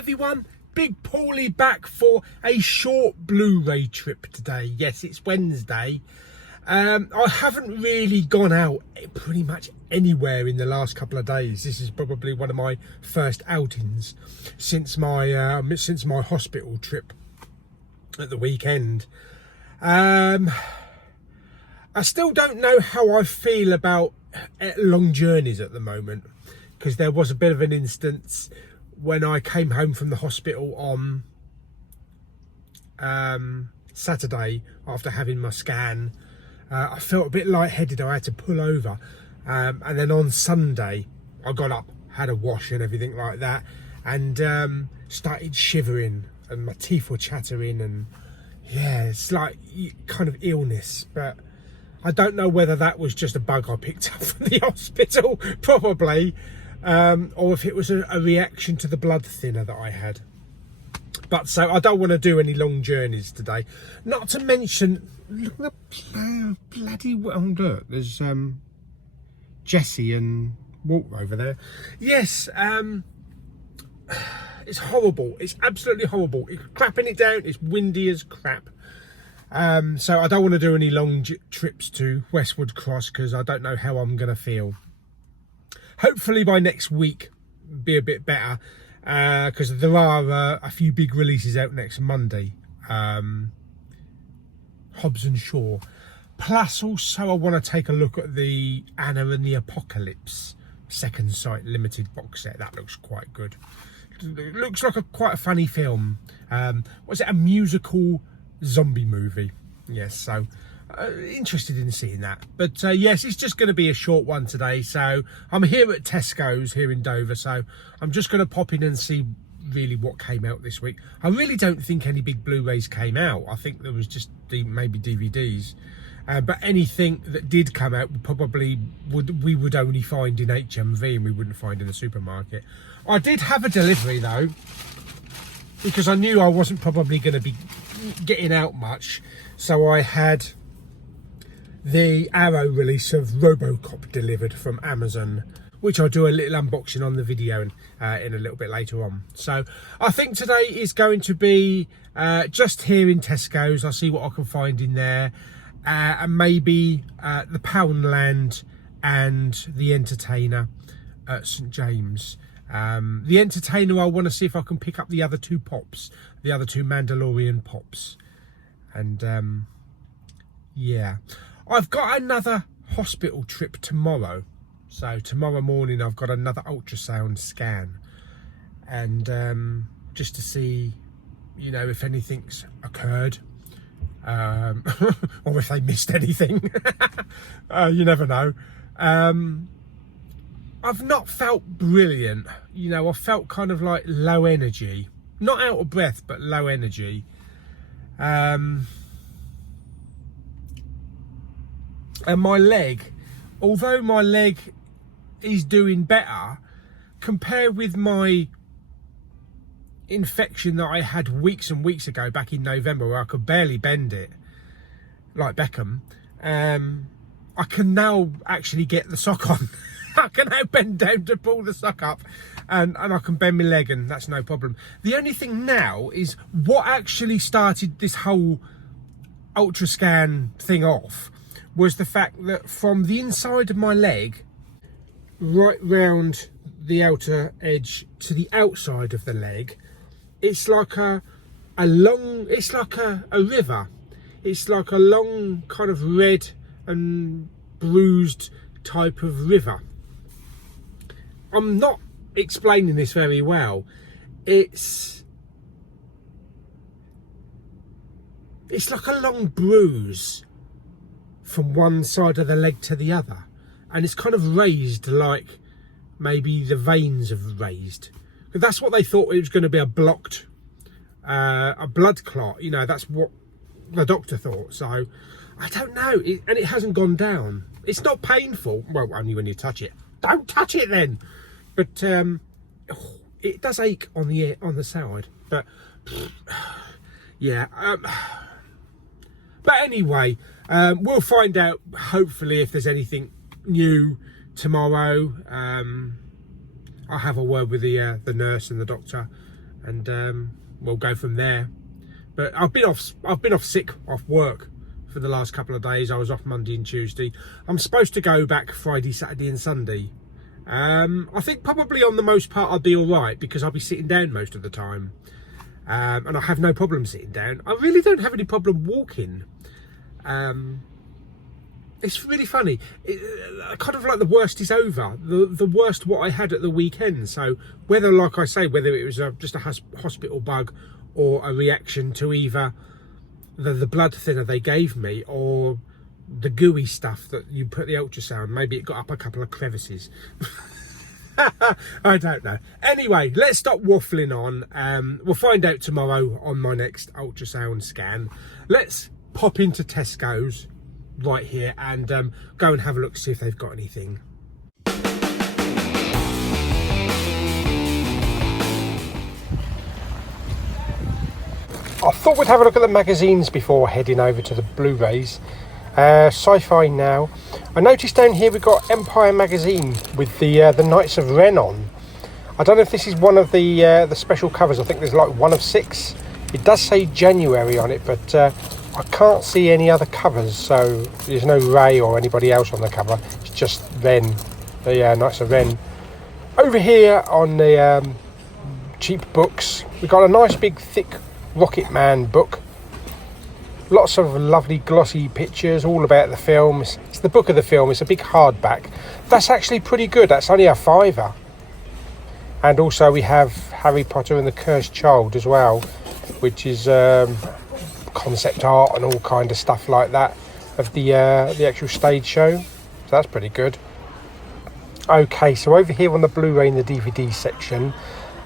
everyone, Big Pauly back for a short Blu-ray trip today. Yes, it's Wednesday. I haven't really gone out pretty much anywhere in the last couple of days. This is probably one of my first outings since my hospital trip at the weekend. I still don't know how I feel about long journeys at the moment, because there was a bit of an instance when I came home from the hospital on Saturday after having my scan. I felt a bit lightheaded. I had to pull over, and then on Sunday I got up, had a wash and everything like that, and started shivering and my teeth were chattering, and yeah, it's like kind of illness. But I don't know whether that was just a bug I picked up from the hospital, probably, or if it was a reaction to the blood thinner that I had. But so I don't want to do any long journeys today. Not to mention, look at the bloody, well, look, there's Jessie and Walter over there. Yes, it's horrible. It's absolutely horrible. It's crapping it down. It's windy as crap. So I don't want to do any long trips to Westwood Cross, because I don't know how I'm going to feel. Hopefully by next week be a bit better, because there are a few big releases out next Monday. Hobbs and Shaw. Plus also I want to take a look at the Anna and the Apocalypse Second Sight limited box set. That looks quite good. It looks like quite a funny film. Was it a musical zombie movie? Yes, so interested in seeing that. But yes, it's just going to be a short one today. So I'm here at Tesco's here in Dover, so I'm just going to pop in and see really what came out this week. I really don't think any big Blu-rays came out. I think there was just maybe DVDs, but anything that did come out we would only find in HMV, and we wouldn't find in the supermarket. I did have a delivery though, because I knew I wasn't probably going to be getting out much, so I had the Arrow release of RoboCop delivered from Amazon, which I'll do a little unboxing on the video in a little bit later on. So I think today is going to be just here in Tesco's. I'll see what I can find in there, and maybe the Poundland and the Entertainer at St James. The Entertainer, I want to see if I can pick up the other two pops, the other two Mandalorian pops. And yeah, I've got another hospital trip tomorrow. So tomorrow morning I've got another ultrasound scan, and just to see, you know, if anything's occurred, or if they missed anything. You never know. I've not felt brilliant, you know. I felt kind of like low energy, not out of breath, but low energy. And my leg, although my leg is doing better, compared with my infection that I had weeks and weeks ago back in November, where I could barely bend it like Beckham, I can now actually get the sock on. I can now bend down to pull the sock up, and I can bend my leg, and that's no problem. The only thing now is what actually started this whole ultrascan thing off was the fact that from the inside of my leg right round the outer edge to the outside of the leg, it's like a river. It's like a long kind of red and bruised type of river. I'm not explaining this very well. It's like a long bruise from one side of the leg to the other, and it's kind of raised like maybe the veins have raised. But that's what they thought. It was going to be a blocked a blood clot, you know. That's what the doctor thought. So I don't know, and it hasn't gone down. It's not painful, well, only when you touch it. Don't touch it then. But it does ache on the side. But yeah. But anyway, we'll find out hopefully if there's anything new tomorrow. I'll have a word with the nurse and the doctor and we'll go from there. But I've been off sick off work for the last couple of days. I was off Monday and Tuesday. I'm supposed to go back Friday, Saturday and Sunday. I think probably on the most part I'll be all right, because I'll be sitting down most of the time, and I have no problem sitting down. I really don't have any problem walking. It's really funny. Kind of like the worst is over. The worst what I had at the weekend. So whether, like I say, whether it was just a hospital bug or a reaction to either the blood thinner they gave me or the gooey stuff that you put the ultrasound, maybe it got up a couple of crevices. I don't know. Anyway, let's stop waffling on. We'll find out tomorrow on my next ultrasound scan. Let's pop into Tesco's right here and go and have a look, see if they've got anything. I thought we'd have a look at the magazines before heading over to the Blu-rays. Sci-Fi Now. I noticed down here we've got Empire magazine with the Knights of Ren on. I don't know if this is one of the special covers. I think there's like 1 of 6. It does say January on it, but I can't see any other covers, so there's no Ray or anybody else on the cover. It's just Ren, the Knights of Ren. Over here on the cheap books, we've got a nice big thick Rocket Man book. Lots of lovely glossy pictures all about the film. It's the book of the film. It's a big hardback. That's actually pretty good. That's only a £5. And also we have Harry Potter and the Cursed Child as well, which is concept art and all kind of stuff like that of the actual stage show. So that's pretty good. Okay, so over here on the Blu-ray and the DVD section,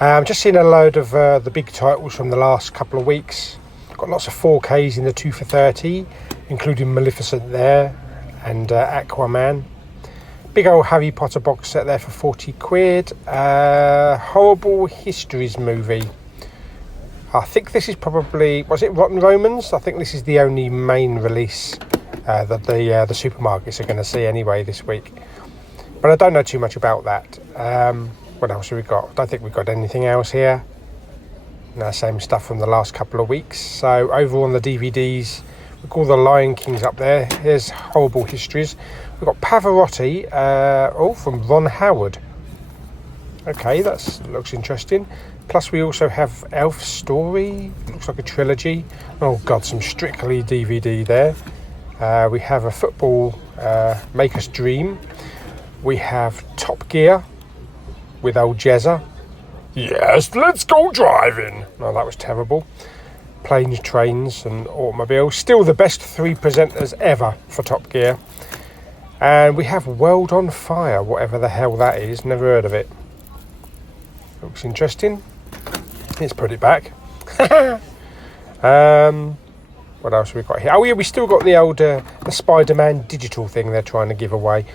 I'm just seeing a load of the big titles from the last couple of weeks. Got lots of 4Ks in the 2 for 30, including Maleficent there and Aquaman. Big old Harry Potter box set there for 40 quid. Horrible Histories movie. I think this is probably, was it Rotten Romans? I think this is the only main release that the supermarkets are going to see anyway this week. But I don't know too much about that. What else have we got? I don't think we've got anything else here. No, same stuff from the last couple of weeks. So over on the DVDs, we've got all the Lion Kings up there. Here's Horrible Histories. We've got Pavarotti, from Ron Howard. Okay, that looks interesting. Plus we also have Elf Story. Looks like a trilogy. Oh God, some Strictly DVD there. We have a football Maker's Dream. We have Top Gear with old Jezza. Yes, let's go driving. Oh, that was terrible. Planes, Trains and Automobiles. Still the best 3 presenters ever for Top Gear. And we have World on Fire, whatever the hell that is. Never heard of it. Looks interesting. Let's put it back. What else have we got here? Oh yeah, we still got the old the Spider-Man digital thing they're trying to give away.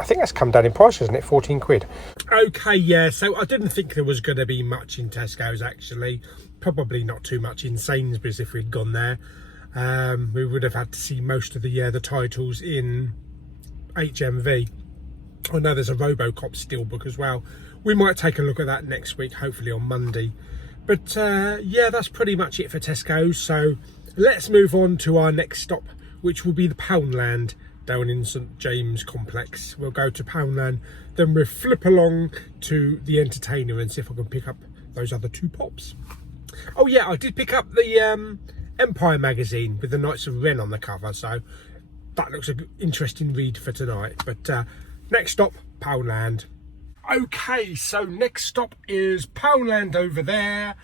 I think that's come down in price, hasn't it? 14 quid. Okay, yeah, so I didn't think there was going to be much in Tesco's, actually. Probably not too much in Sainsbury's if we'd gone there. We would have had to see most of the titles in HMV. I know there's a RoboCop steelbook as well. We might take a look at that next week, hopefully on Monday. But yeah, that's pretty much it for Tesco's. So let's move on to our next stop, which will be the Poundland down in St James Complex. We'll go to Poundland, then we'll flip along to the Entertainer and see if I can pick up those other 2 pops. Oh yeah, I did pick up the Empire magazine with the Knights of Ren on the cover, so that looks an interesting read for tonight. But next stop, Poundland. Okay, so next stop is Poundland over there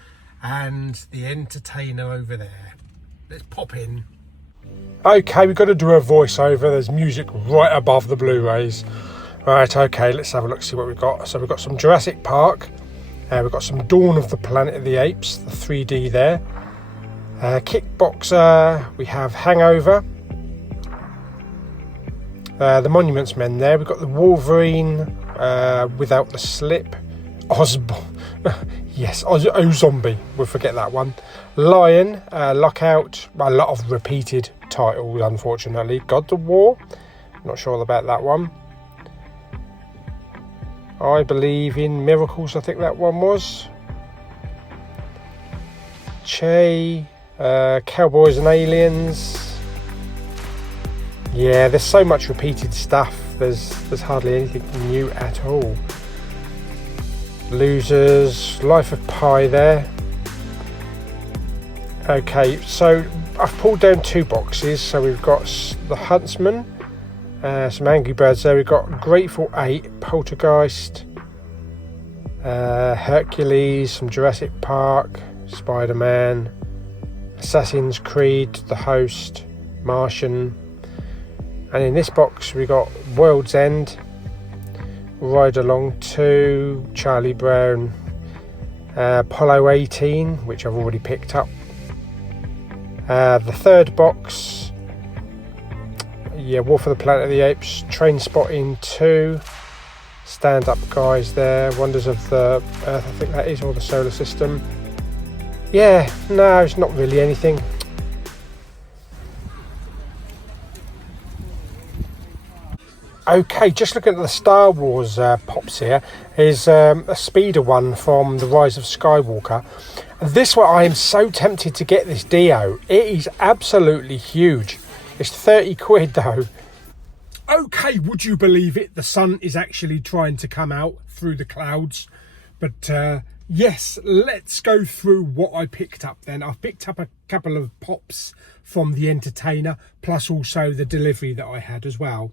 and the Entertainer over there. Let's pop in. Okay, we've got to do a voiceover. There's music right above the Blu-rays. Right, okay, let's have a look, see what we've got. So we've got some Jurassic Park. We've got some Dawn of the Planet of the Apes, the 3D there. Kickboxer, we have Hangover. The Monuments Men there. We've got the Wolverine without the slip. Yes, Zombie, we'll forget that one. Lion, Lockout, a lot of repeated titles unfortunately. God of War, not sure about that one. I Believe in Miracles, I think that one was. Che, Cowboys and Aliens. Yeah, there's so much repeated stuff. There's hardly anything new at all. Losers, Life of Pi there. Okay, so I've pulled down 2 boxes. So we've got The Huntsman, some Angry Birds there. We've got Grateful 8, Poltergeist, Hercules, some Jurassic Park, Spider-Man, Assassin's Creed, The Host, Martian. And in this box we got World's End, Ride Along 2, Charlie Brown, Apollo 18, which I've already picked up. The third box, War for the Planet of the Apes, Train Spotting 2, Stand Up Guys there, Wonders of the Earth, I think that is, or the Solar System. Yeah, no, it's not really anything. Okay, just looking at the Star Wars pops here, is a speeder one from The Rise of Skywalker. This one, I am so tempted to get this Dio. It is absolutely huge. It's 30 quid though. Okay, would you believe it? The sun is actually trying to come out through the clouds. But yes, let's go through what I picked up then. I've picked up a couple of pops from The Entertainer, plus also the delivery that I had as well.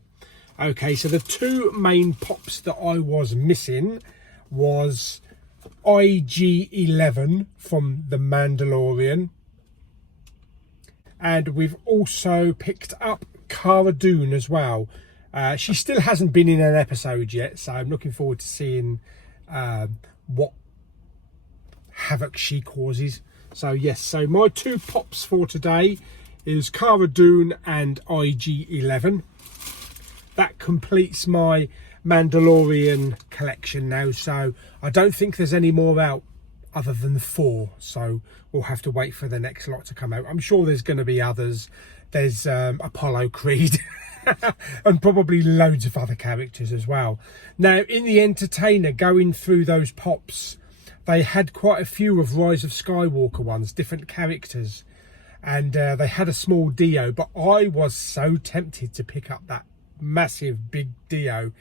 Okay, so the 2 main pops that I was missing was IG-11 from The Mandalorian. And we've also picked up Cara Dune as well. She still hasn't been in an episode yet, so I'm looking forward to seeing what havoc she causes. So yes, so my 2 pops for today is Cara Dune and IG-11. That completes my Mandalorian collection now, so I don't think there's any more out other than 4, so we'll have to wait for the next lot to come out. I'm sure there's going to be others. There's Apollo Creed and probably loads of other characters as well. Now, in The Entertainer, going through those pops, they had quite a few of Rise of Skywalker ones, different characters, and they had a small Dio, but I was so tempted to pick up that massive big Dio.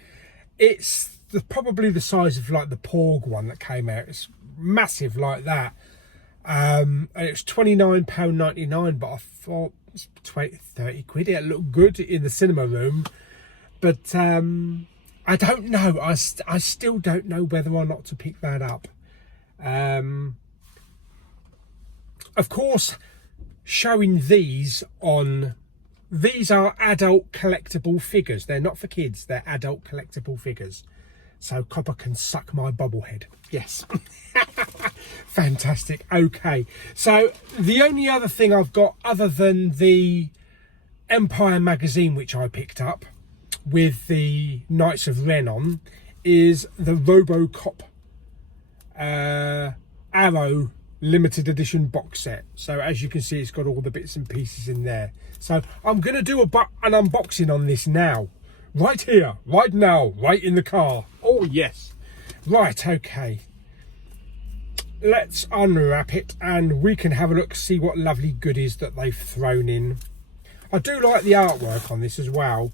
It's probably the size of like the Porg one that came out. It's massive like that, and it was £29.99, but I thought it's 30 quid. It looked good in the cinema room, but I don't know. I still don't know whether or not to pick that up. Of course, showing these are adult collectible figures. They're not for kids, they're adult collectible figures. So Copper can suck my bobblehead. Yes. Fantastic. Okay, so the only other thing I've got other than the Empire magazine, which I picked up with the Knights of Ren on, is the RoboCop Arrow limited edition box set. So as you can see, it's got all the bits and pieces in there. So I'm going to do an unboxing on this now. Right here, right now, right in the car. Oh yes. Right, okay. Let's unwrap it and we can have a look, see what lovely goodies that they've thrown in. I do like the artwork on this as well.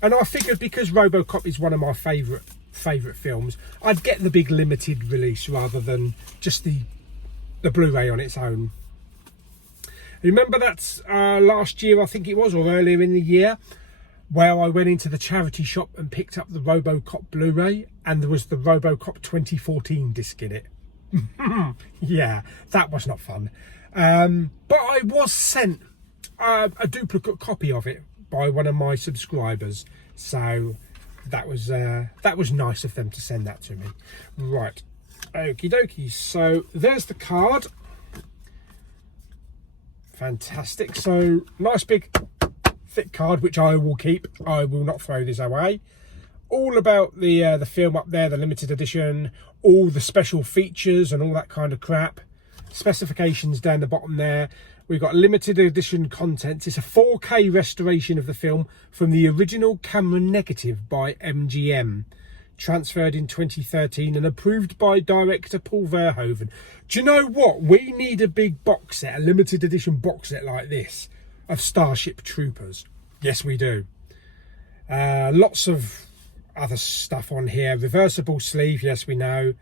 And I figured because RoboCop is one of my favourite films, I'd get the big limited release rather than just the Blu-ray on its own. Remember that's last year, I think it was, or earlier in the year, where I went into the charity shop and picked up the RoboCop Blu-ray, and there was the RoboCop 2014 disc in it. Yeah, that was not fun. But I was sent a duplicate copy of it by one of my subscribers, so that was nice of them to send that to me. Right, okie dokie. So there's the card. Fantastic. So nice big thick card, which I will keep. I will not throw this away. All about the film up there, the limited edition, all the special features and all that kind of crap. Specifications down the bottom there. We've got limited edition content. It's a 4K restoration of the film from the original camera negative by MGM. transferred in 2013 and approved by director Paul Verhoeven. Do you know what? We need a big box set, a limited edition box set like this of Starship Troopers. Yes, we do. Lots of other stuff on here. Reversible sleeve, yes, we know.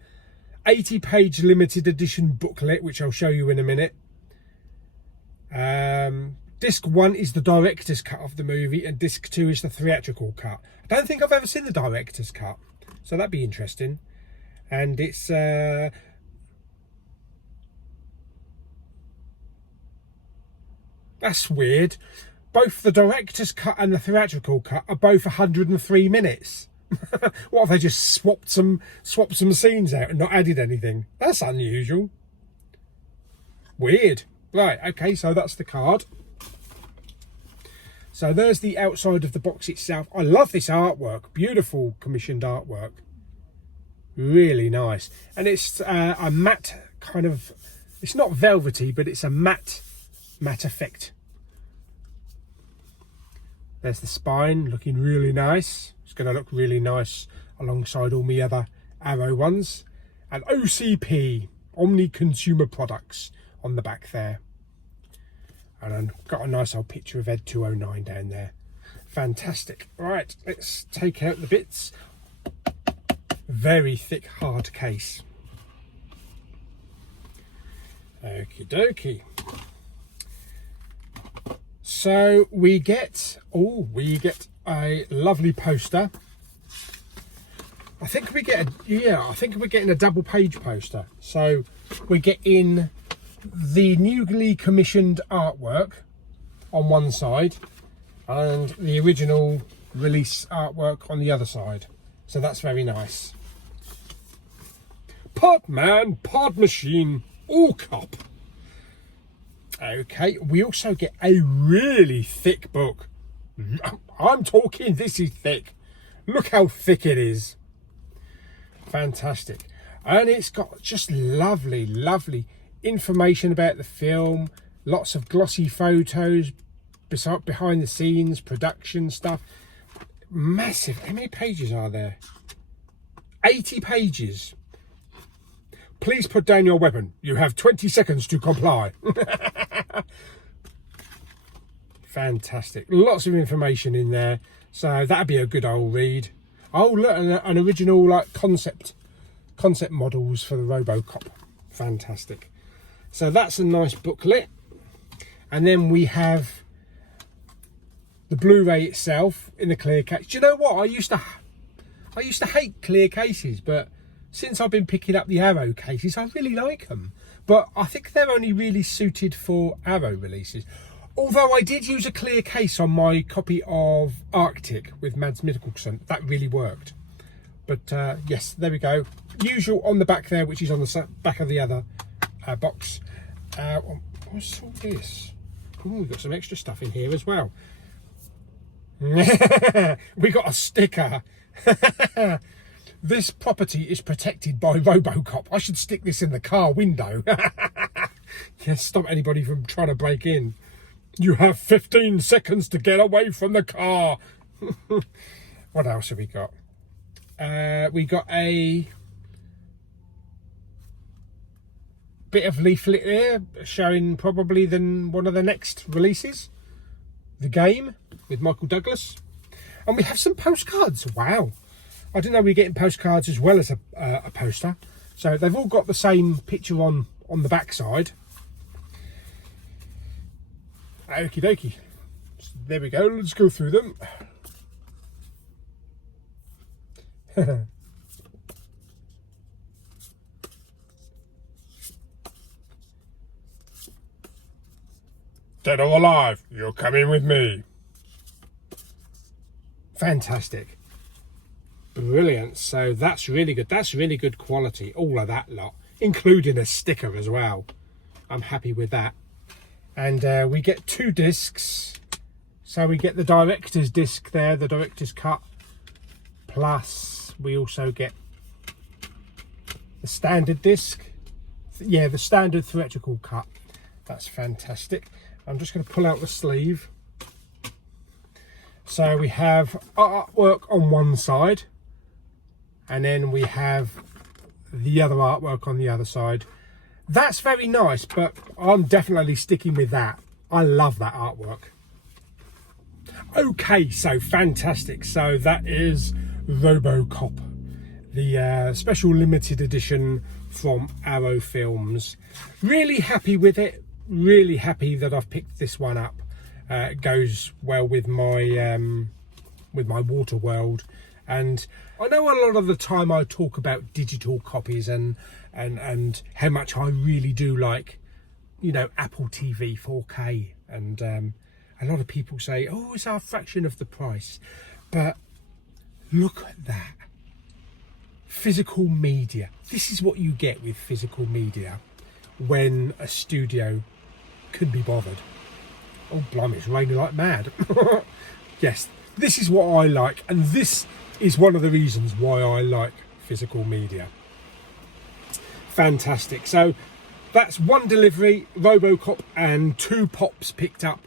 80-page limited edition booklet, which I'll show you in a minute. Disc 1 is the director's cut of the movie, and disc 2 is the theatrical cut. I don't think I've ever seen the director's cut, so that'd be interesting. And it's that's weird. Both the director's cut and the theatrical cut are both 103 minutes. What, have they just swapped some scenes out and not added anything? That's unusual. Weird. Right, okay, so that's the card. So there's the outside of the box itself. I love this artwork. Beautiful commissioned artwork. Really nice. And it's a matte kind of... It's not velvety, but it's a matte effect. There's the spine, looking really nice. It's going to look really nice alongside all my other Arrow ones. And OCP, Omni Consumer Products, on the back there. And I've got a nice old picture of Ed 209 down there. Fantastic. Right, let's take out the bits. Very thick, hard case. Okie dokie. So we get a lovely poster. I think we're getting a double page poster. So we're getting the newly commissioned artwork on one side and the original release artwork on the other side. So that's very nice. Podman, Pod Machine, RoboCop. Okay, we also get a really thick book. I'm talking, this is thick. Look how thick it is. Fantastic. And it's got just lovely information about the film. Lots of glossy photos, behind the scenes, production stuff. Massive. How many pages are there? 80 pages. Please put down your weapon. You have 20 seconds to comply. Fantastic. Lots of information in there. So that'd be a good old read. Oh, look, an original like concept models for the RoboCop. Fantastic. So that's a nice booklet. And then we have the Blu-ray itself in the clear case. Do you know what? I used to hate clear cases, but since I've been picking up the Arrow cases, I really like them. But I think they're only really suited for Arrow releases. Although I did use a clear case on my copy of Arctic with Mads Mikkelsen. That really worked. But yes, there we go. Usual on the back there, which is on the back of the other box. What's all this? Oh, we've got some extra stuff in here as well. We got a sticker. This property is protected by RoboCop. I should stick this in the car window. Yes, stop anybody from trying to break in. You have 15 seconds to get away from the car. What else have we got? We got a bit of leaflet there showing probably one of the next releases. The Game with Michael Douglas. And we have some postcards. Wow. I didn't know we were getting postcards as well as a poster. So they've all got the same picture on the back side. Okie dokie. So there we go. Let's go through them. Dead or alive, you're coming with me. Fantastic. Brilliant. So that's really good. That's really good quality. All of that lot, including a sticker as well. I'm happy with that. And we get 2 discs. So we get the director's disc there, the director's cut. Plus we also get the standard disc. Yeah, the standard theatrical cut. That's fantastic. I'm just going to pull out the sleeve. So we have artwork on one side and then we have the other artwork on the other side. That's very nice, but I'm definitely sticking with that. I love that artwork. Okay, so fantastic. So that is RoboCop, the special limited edition from Arrow Films. Really happy with it. Really happy that I've picked this one up. It goes well with my Waterworld, and I know a lot of the time I talk about digital copies and how much I really do like, you know, Apple TV 4K, and a lot of people say, oh, it's a fraction of the price, but look at that. Physical media. This is what you get with physical media when a studio can be bothered. Oh blimey, it's raining like mad. Yes, this is what I like, and this is one of the reasons why I like physical media. Fantastic. So that's one delivery, RoboCop, and 2 pops picked up,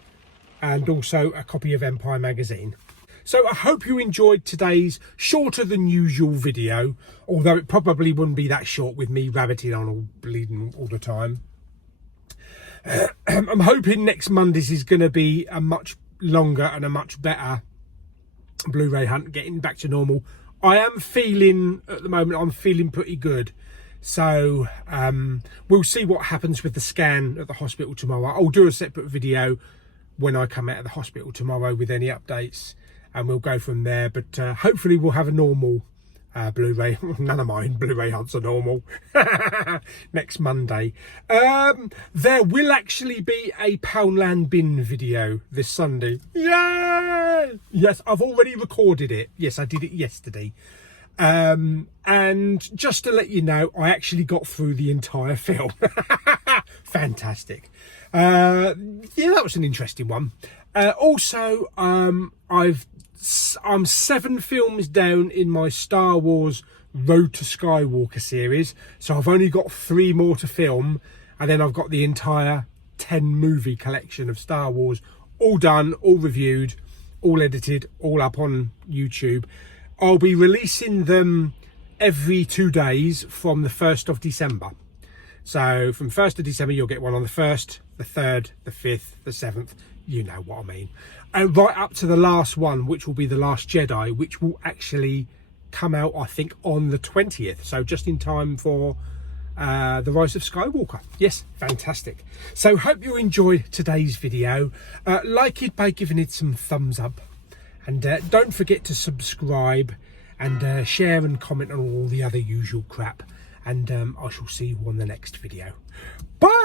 and also a copy of Empire magazine. So I hope you enjoyed today's shorter than usual video, although it probably wouldn't be that short with me rabbiting on all bleeding all the time. I'm hoping next Monday's is going to be a much longer and a much better Blu-ray hunt, getting back to normal. I am feeling, at the moment, I'm feeling pretty good. So we'll see what happens with the scan at the hospital tomorrow. I'll do a separate video when I come out of the hospital tomorrow with any updates, and we'll go from there. But hopefully we'll have a normal Blu-ray. None of mine Blu-ray hunts are normal. Next Monday. There will actually be a Poundland bin video this Sunday. Yay! Yes, I've already recorded it. Yes, I did it yesterday. And just to let you know, I actually got through the entire film. Fantastic. Yeah, that was an interesting one. Also, I'm 7 films down in my Star Wars Road to Skywalker series, so I've only got 3 more to film, and then I've got the entire 10 movie collection of Star Wars all done, all reviewed, all edited, all up on YouTube. I'll be releasing them every 2 days from the 1st of December. So from 1st of December, you'll get one on the 1st, the 3rd, the 5th, the 7th. You know what I mean. And right up to the last one, which will be The Last Jedi, which will actually come out, I think, on the 20th. So just in time for The Rise of Skywalker. Yes, fantastic. So hope you enjoyed today's video. Like it by giving it some thumbs up. And don't forget to subscribe and share and comment on all the other usual crap. And I shall see you on the next video. Bye!